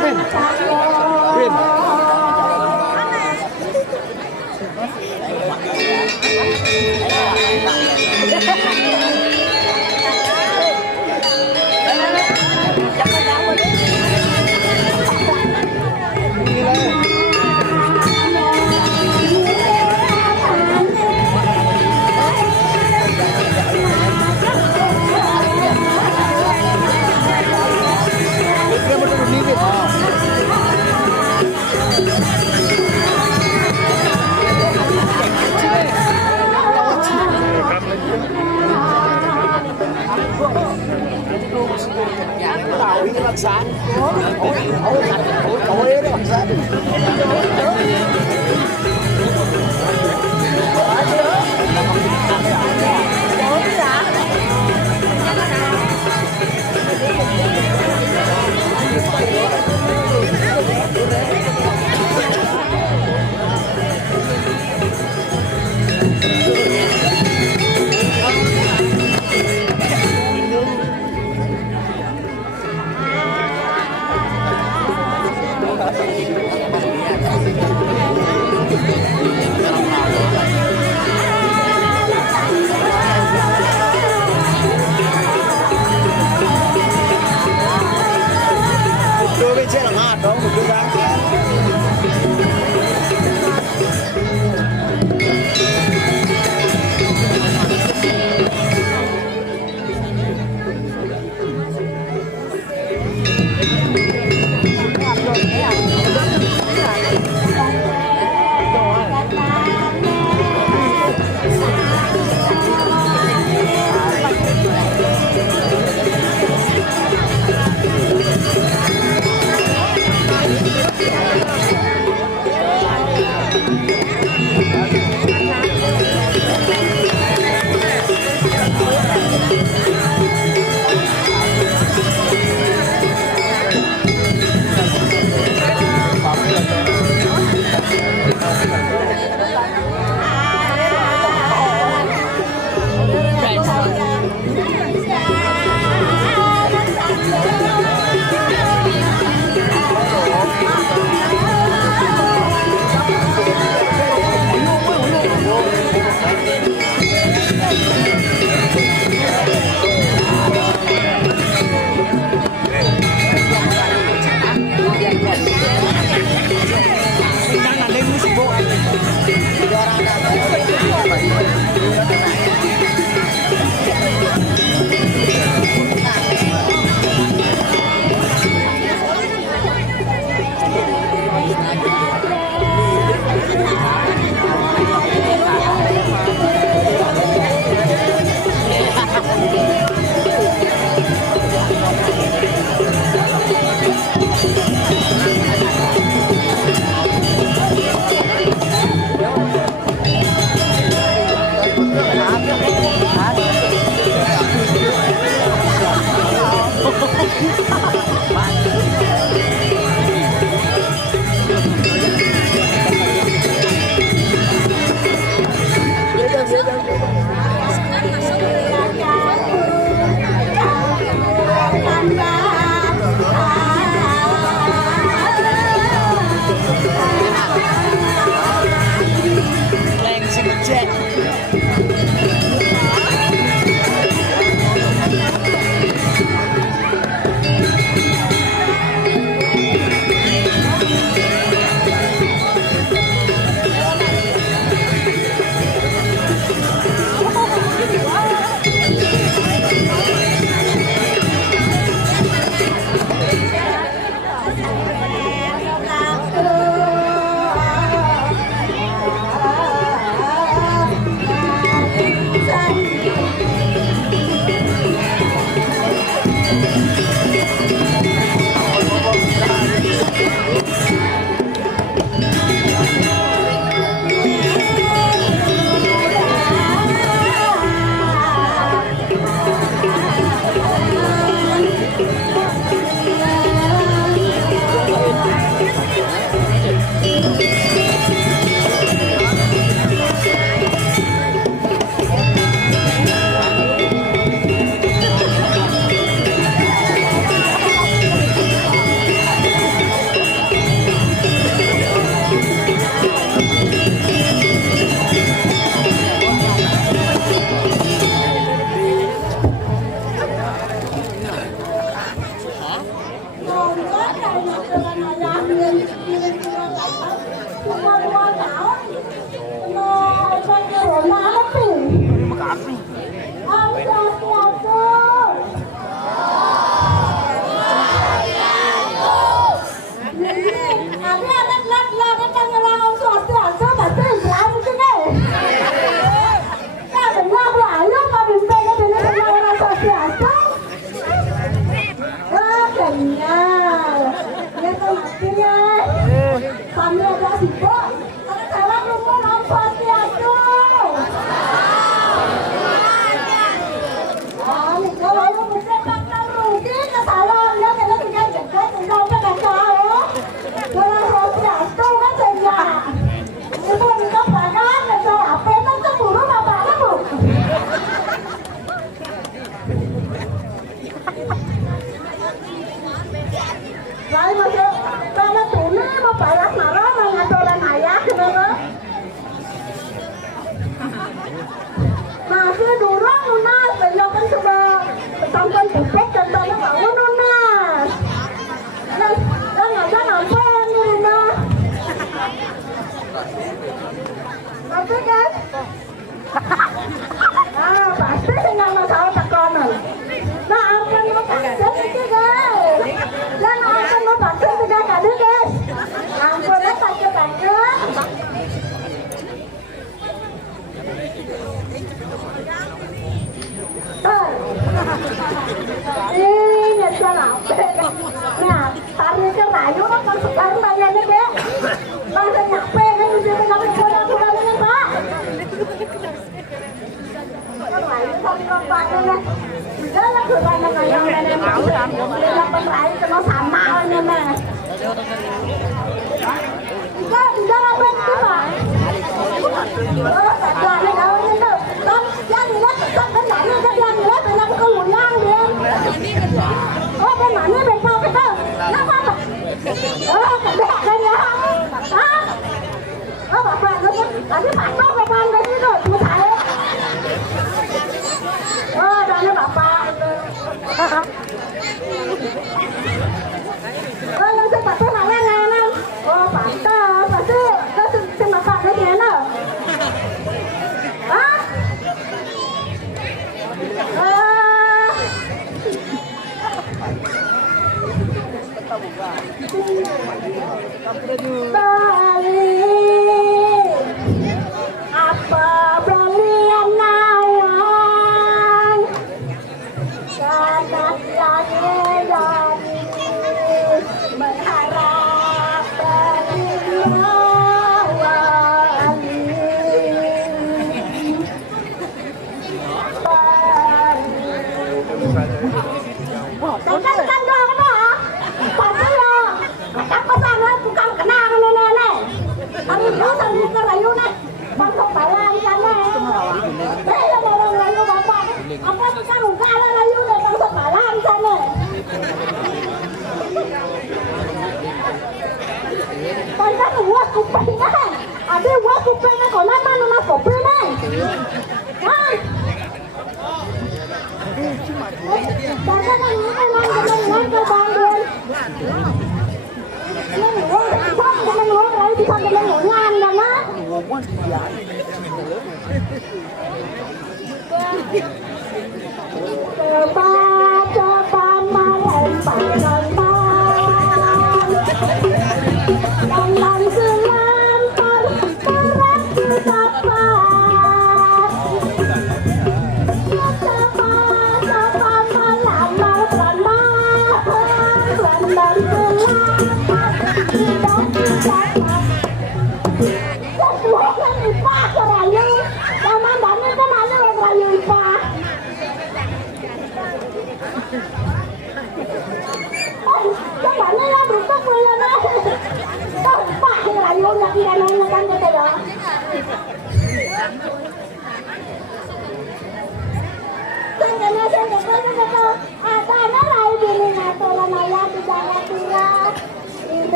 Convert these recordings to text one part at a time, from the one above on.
Hãy subscribe cho kênh Ghiền Mì Gõ để không bỏ lỡ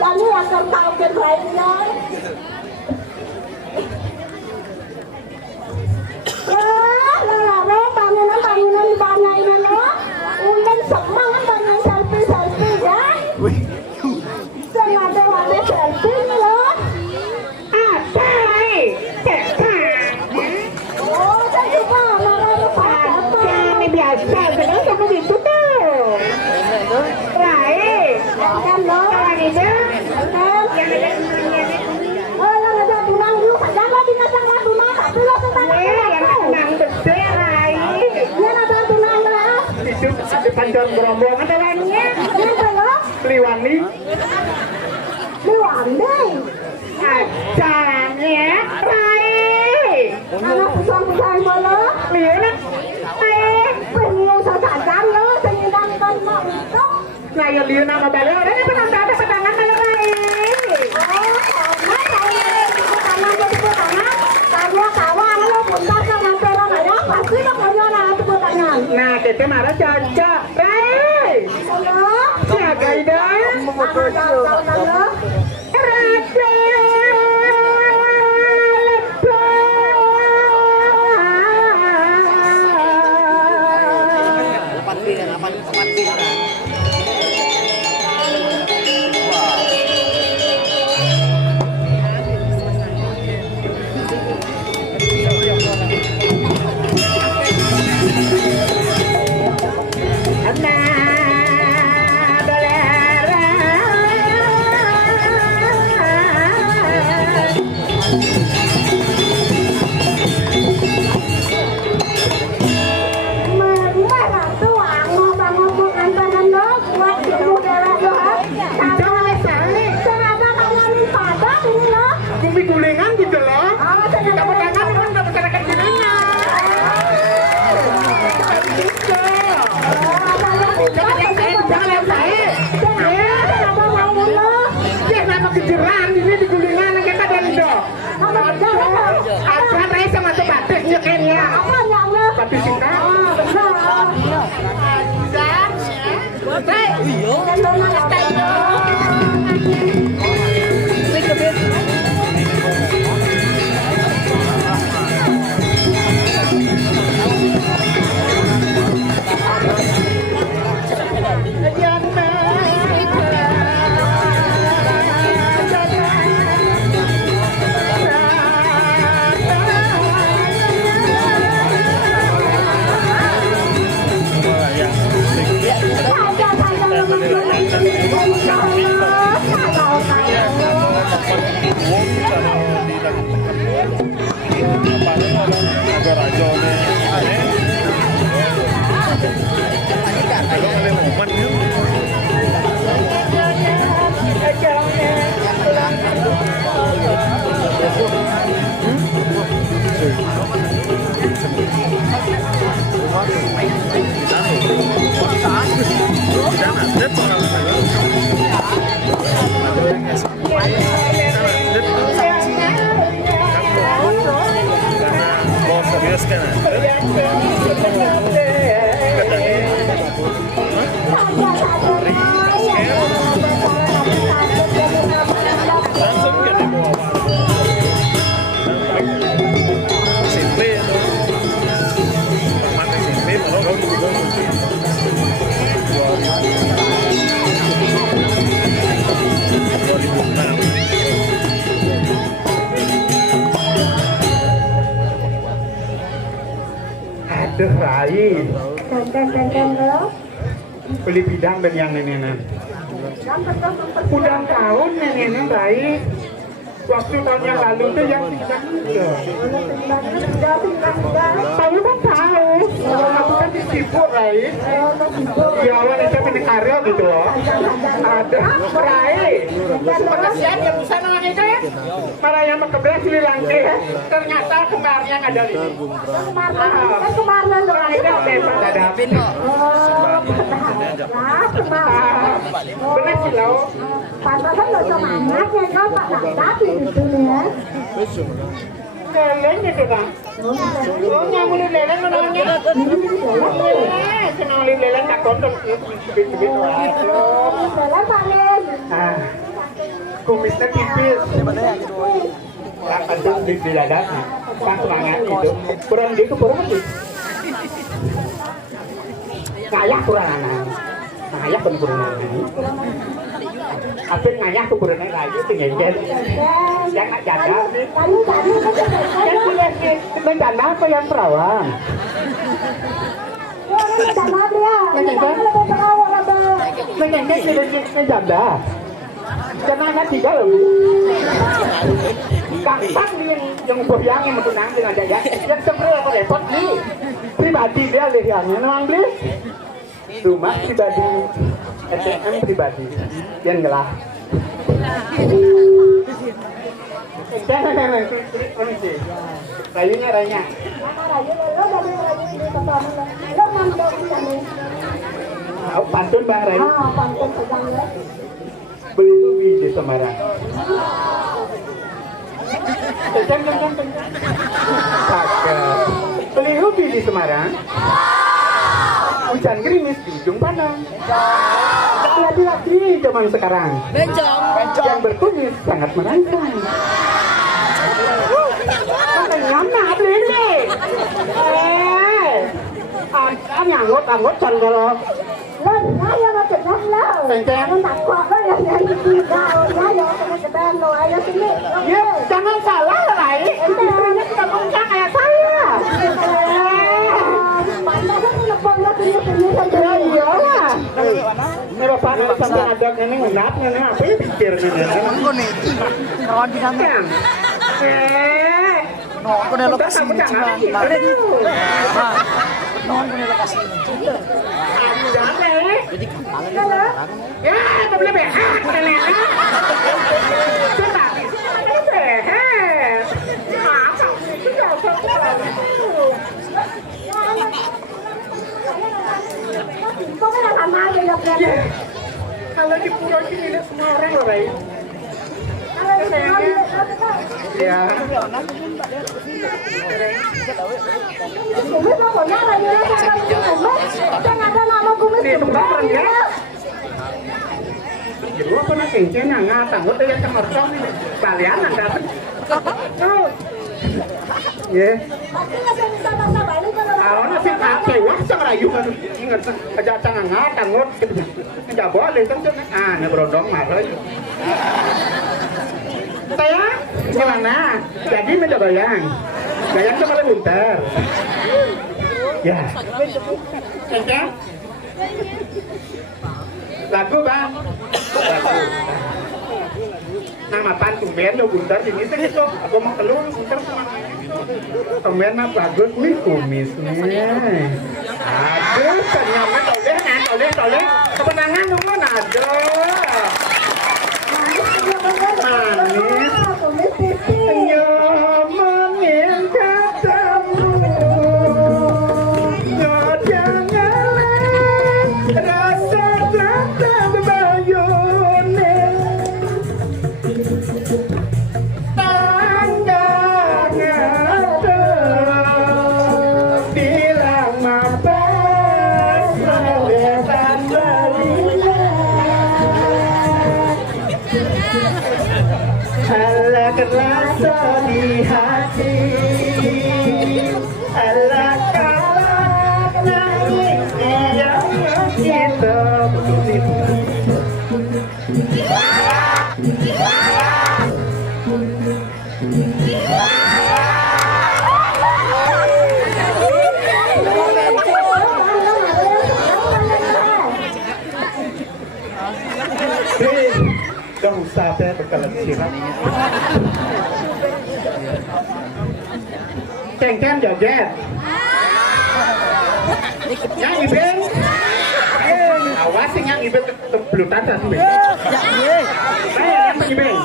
Kami akan tahu ke lainnya. pancor berombongan dalamnya. Liwani. Acaranya Rai. Anak pusang-pusang bola. Lihat. Penyung sasaran lo, senyidang kan mak itu. Nah, ya lihat nama balik. Ini penanda ada petangan kalau Rai. Oh, karena saya tepuk tangan, tepuk tangan. Kalau kawan lo puntas sama orang ada, pasti lo punya tepuk tangan. Nah, kita marah caca. Rai. Halo. Jaga ida. Halo. Raja. Guling-gulingan gitu loh. Tepuk tangan kan udah masyarakat gulingan. Jangan lihat saya. Ya, nama kejuran ini di gulingan yang kita dan do. Apa saya sama tuh batik nyekenya. Batik singkat. Aduh, Rai. Beli bidang dan yang nenek. Udah tahun nenek Rai. Waktu tahun yang lalu tuh yang bidang itu. Tahu kan tahu. Aku kan di Sipur, Rai. Ya, wanita punya karya gitu loh. Ada Rai. Penasihat yang bisa namanya itu ya. Para yang kebelas Sri Lanka ya. Ternyata kembarnya yang ada di sini. Kemarin Rai itu bebas ada. Benar sih lo. Pantasan lo sama anaknya kau tak tapi itu ya. Leleng gitu kan? Oh, nyamuli leleng namanya. Senang leleng tak kontol gitu. Leleng paling. Kumisnya tipis. Aduh di dadanya. Pas semangat itu. Kurang gitu kurang sih. Ngayak kurang anak. Ngayak pun kurang anak. Apin ngayak tuh kurang lagi tinggal yang nak janda. Yang kuliah menjanda apa yang perawan? Menjanda sudah menjanda. Karena anak tiga loh. Kakak yang boyang yang menang dengan aja ya. Yang sebenarnya repot nih. Pribadi dia lihatnya memang beli. rumah pribadi, ATM pribadi, yang gelah. Jangan rayunya. Pantun bang rayu. Beli ubi di Semarang. Kencang. Beli ubi di Semarang. Hujan gerimis di ujung pandang. Lagi-lagi zaman sekarang. Yang berkumis sangat merangsang. Ngắm beli đi. Anh ngốt chân cho lo. Lên nói cho nó chụp hết lớp. Nó đặt quạt đó là nhảy đi ra rồi nói vô cho nó chụp em rồi ai nó xin đi. Jangan salah lại. Em nhất là không chắc là sai á. Bạn nó rất là phân nó cứ như Ya iya lah. Ini bapak sampai ada ini ngenapnya nih apa ya pikirnya nih. Kawan di sana. Non ko na lokasi ni Ciman. Non ko na lokasi ni Ciman. Ya, tak boleh behak, boleh. Coba. Behak. Apa? Có cái là làm ai vậy được kìa. Kalau di pulau sini ada semua orang loh, Ray. Ya. Cũng biết nó của nhau là như thế nào cũng biết. Cho nhà ta làm nó cũng biết. Di tempat ya. Jadi apa nak kencing nggak tanggut dia sama orang ini. Kalian nggak dapat. Ya. Kalau nasi pakai wah sang rayu kan ingat aja cangang tanggut nggak boleh kan ini berondong malah. Saya gimana? Jadi minta goyang cuma lebih bentar. Ya. Oke. Lagu bang. Nama pantung band lo bentar ini gitu. Aku mau keluar bentar sama. Temen mah bagus nih kumisnya. Aduh, kenyangnya toleh. Kemenangan dulu aduh. Manis. Nyomanin katamu. Janganlah rasa datang berbayune. Rasa di hati Allah kalah nangis yang kita Gak usah saya bekalan siram. Cengken joget. Yang ibeng. Awas sih yang ibeng kebelutan sih. Saya yang ibeng.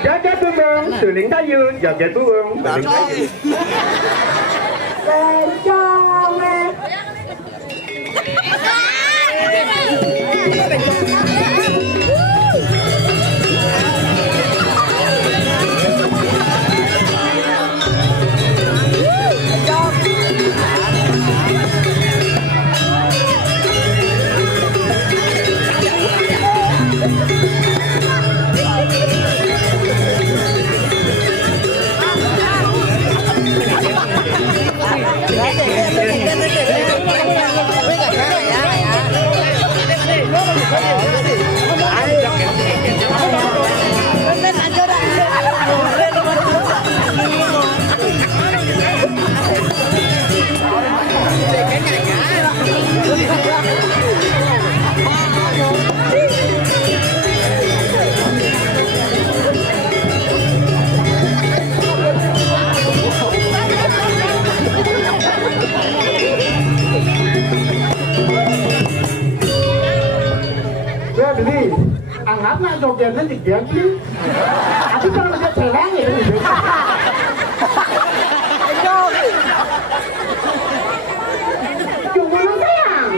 Joget buông, suling kayu, joget buông, suling kayu. Diana diganti. Aku kalau lihat celeng ya. Cuma sayang.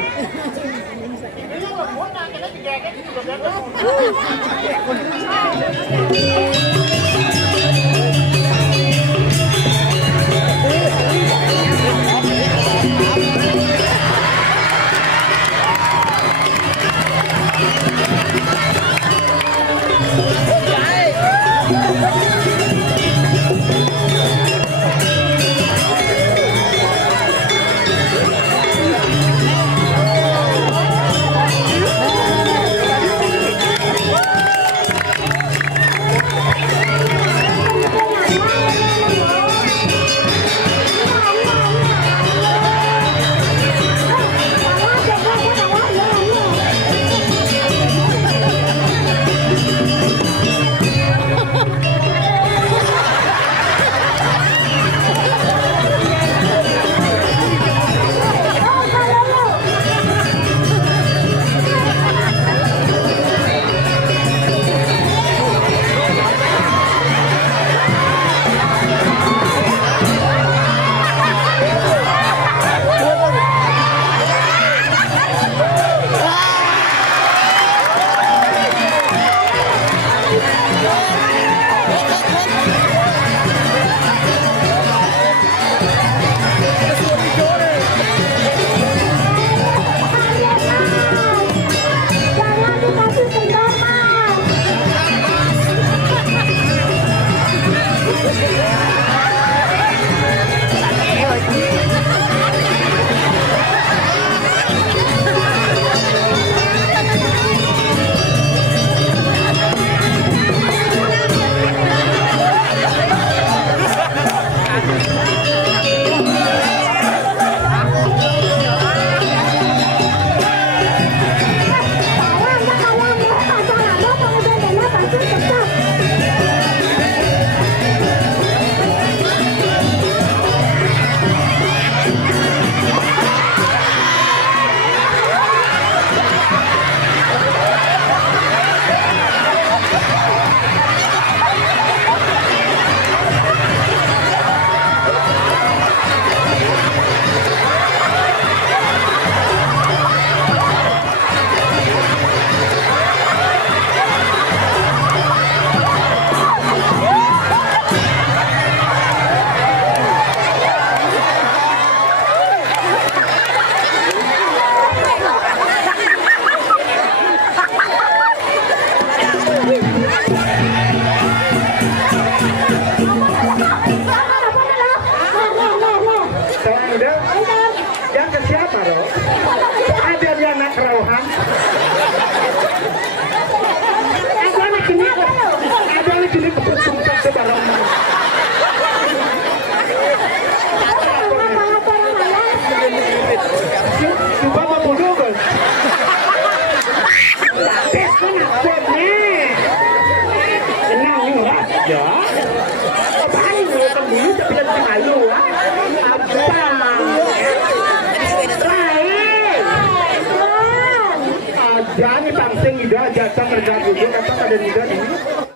Jangan dikasih kendor, Mas. Sayang, jangan ya, pasangannya pengebetannya pasti tetap. Sayang udah. Yang ke siapa dong? Ada dia anak rauhan. Ada anak ini. Ada anak ini keputusan sebarang. Coba mau bunuh kan? Tapi kan aku nih. Kenal nih enggak? Ya. Apaan ini pembunuh tapi lebih malu ah? Apa? Aja nih pangsing ida jatah kerja dulu kata pada ida ini.